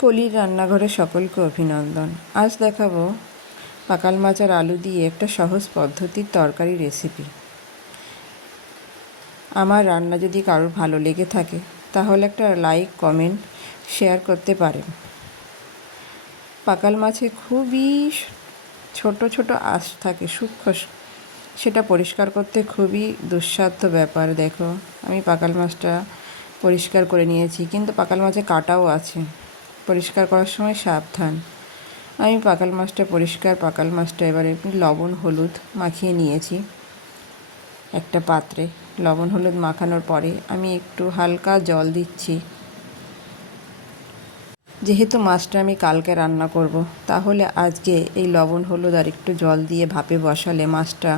কলির রান্নাঘরে সকলকে অভিনন্দন। আজ দেখাবো পাকাল মাছ আর আলু দিয়ে একটা সহজ পদ্ধতির তরকারি রেসিপি। আমার রান্না যদি কারোর ভালো লেগে থাকে তাহলে একটা লাইক, কমেন্ট, শেয়ার করতে পারেন। পাকাল মাছে খুবই ছোট ছোট আঁশ থাকে, সূক্ষ্ম, সেটা পরিষ্কার করতে খুবই দুঃসাধ্য ব্যাপার। দেখো, আমি পাকাল মাছটা পরিষ্কার করে নিয়েছি, কিন্তু পাকাল মাছে কাঁটাও আছে। পরিষ্কার করার সময় সাবধান। আমি পাকাল মাছটা এবারে লবণ হলুদ মাখিয়ে নিয়েছি একটা পাত্রে। লবণ হলুদ মাখানোর পরে আমি একটু হালকা জল দিচ্ছি। যেহেতু মাছটা আমি কালকে রান্না করব, তাহলে আজকে এই লবণ হলুদ আর একটু জল দিয়ে ভাপে বসালে মাছটা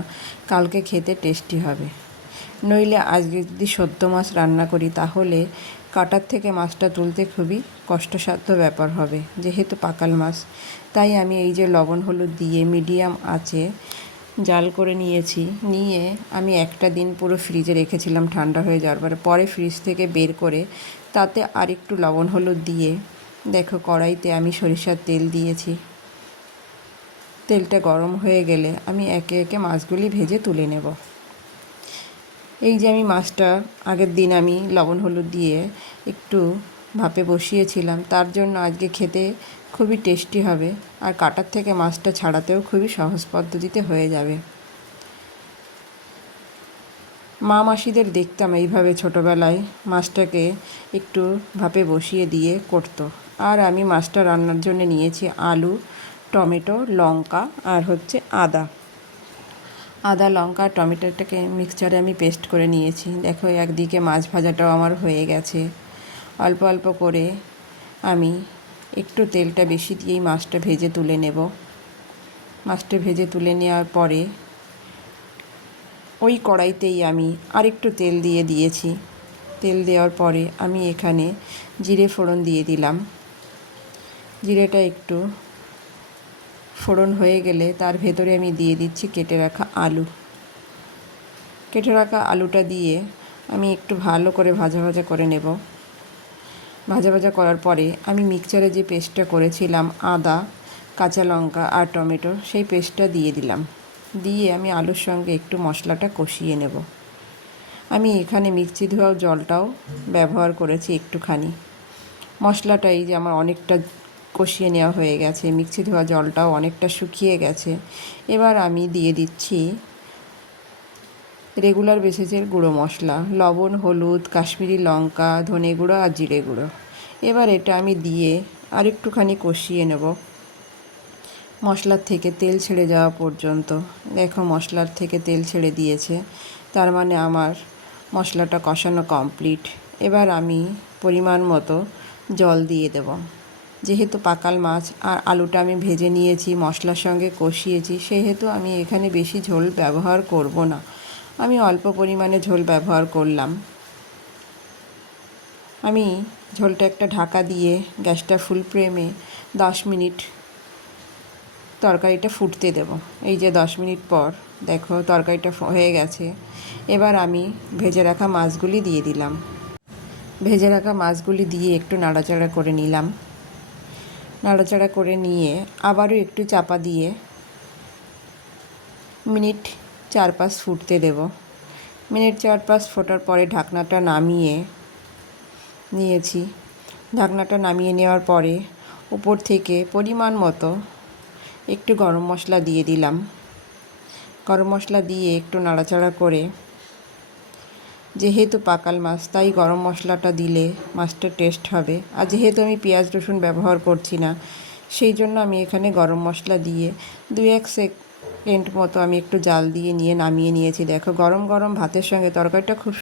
কালকে খেতে টেস্টি হবে। নইলে আজকে যদি সদ্য মাছ রান্না করি তাহলে কাটার থেকে মাছটা তুলতে খুবই কষ্টসাধ্য ব্যাপার হবে, যেহেতু পাকাল মাছ। তাই আমি এই যে লবণ হলুদ দিয়ে মিডিয়াম আঁচে জাল করে নিয়েছি। নিয়ে আমি একটা দিন পুরো ফ্রিজে রেখেছিলাম ঠান্ডা হয়ে যাওয়ার পরে ফ্রিজ থেকে বের করে তাতে আর একটু লবণ হলুদ দিয়ে, দেখো কড়াইতে আমি সরিষার তেল দিয়েছি। তেলটা গরম হয়ে গেলে আমি একে একে মাছগুলি ভেজে তুলে নেব। এই যে আমি মাছটা আগের দিন আমি লবণ হলুদ দিয়ে একটু ভাপে বসিয়েছিলাম, তার জন্য আজকে খেতে খুবই টেস্টি হবে, আর কাটার থেকে মাছটা ছাড়াতেও খুবই সহজ পদ্ধতিতে হয়ে যাবে। মা মাসিদের দেখতাম এইভাবে ছোটোবেলায় মাছটাকে একটু ভাপে বসিয়ে দিয়ে করতো। আর আমি মাছটা রান্নার জন্য নিয়েছি আলু, টমেটো, লঙ্কা আর আদা, লঙ্কা, টমেটোটাকে মিক্সচারে আমি পেস্ট করে নিয়েছি। দেখো, একদিকে মাছ ভাজাটাও আমার হয়ে গেছে। অল্প অল্প করে আমি একটু তেলটা বেশি দিয়েই মাছটা ভেজে তুলে নেব। মাছটা ভেজে তুলে নেওয়ার পরে ওই কড়াইতেই আমি আরেকটু তেল দিয়েছি। তেল দেওয়ার পরে আমি এখানে জিরে ফোড়ন দিয়ে দিলাম। জিরেটা একটু ফোড়ন হয়ে গেলে তার ভেতরে আমি দিয়ে দিচ্ছি কেটে রাখা আলুটা দিয়ে আমি একটু ভালো করে ভাজা করে নেব। ভাজা করার পরে আমি মিক্সচারে যে পেস্টটা করেছিলাম আদা, কাঁচা লঙ্কা আর টমেটো, সেই পেস্টটা দিয়ে দিলাম। দিয়ে আমি আলুর সঙ্গে একটু মশলাটা কষিয়ে নেব। আমি এখানে মিক্সি ধোয়া জলটাও ব্যবহার করেছি একটুখানি। মশলাটা এই যে আমার অনেকটা কষিয়ে নেওয়া হয়ে গেছে, মিক্সি ধোয়া জলটাও অনেকটা শুকিয়ে গেছে। এবার আমি দিয়ে দিচ্ছি রেগুলার বেসিসের গুঁড়ো মশলা, লবণ, হলুদ, কাশ্মীরি লঙ্কা, ধনে গুঁড়ো আর জিরে গুঁড়ো। এবার এটা আমি দিয়ে আর একটুখানি কষিয়ে নেব মশলার থেকে তেল ছেড়ে যাওয়া পর্যন্ত। দেখো, মশলার থেকে তেল ছেড়ে দিয়েছে, তার মানে আমার মশলাটা কষানো কমপ্লিট। এবার আমি পরিমাণ মতো জল দিয়ে দেব। যেহেতু পাকাল মাছ আর আলুটা আমি ভেজে নিয়েছি, মশলার সঙ্গে কষিয়েছি, সেহেতু আমি এখানে বেশি ঝোল ব্যবহার করব না। আমি অল্প পরিমাণে ঝোল ব্যবহার করলাম। আমি ঝোলটা একটা ঢাকা দিয়ে গ্যাসটা ফুল ফ্লেমে 10 মিনিট তরকারিটা ফুটতে দেব। এই যে 10 মিনিট পর দেখো তরকারিটা হয়ে গেছে। এবার আমি ভেজে রাখা মাছগুলি দিয়ে দিলাম। ভেজে রাখা মাছগুলি দিয়ে একটু নাড়াচাড়া করে নিলাম। নাড়াচাড়া করে নিয়ে আবারও একটু চাপা দিয়ে মিনিট 4-5 ফুটতে দেব। মিনিট 4-5 ফোটার পরে ঢাকনাটা নামিয়ে নিয়েছি। ঢাকনাটা নামিয়ে নেওয়ার পরে উপর থেকে পরিমাণ মতো একটু গরম মশলা দিয়ে দিলাম। গরম মশলা দিয়ে একটু নাড়াচাড়া করে, যেহেতু পাকাল মাছ তাই গরম মশলাটা দিলে মাছটা টেস্ট হবে। আর যেহেতু আমি পেঁয়াজ রসুন ব্যবহার করছি না, সেই জন্য আমি এখানে গরম মশলা দিয়ে 2-1 সেকেন্ড মতো আমি একটু জাল দিয়ে নিয়ে নামিয়ে নিয়েছি। দেখো, গরম গরম ভাতের সঙ্গে তরকারিটা খুব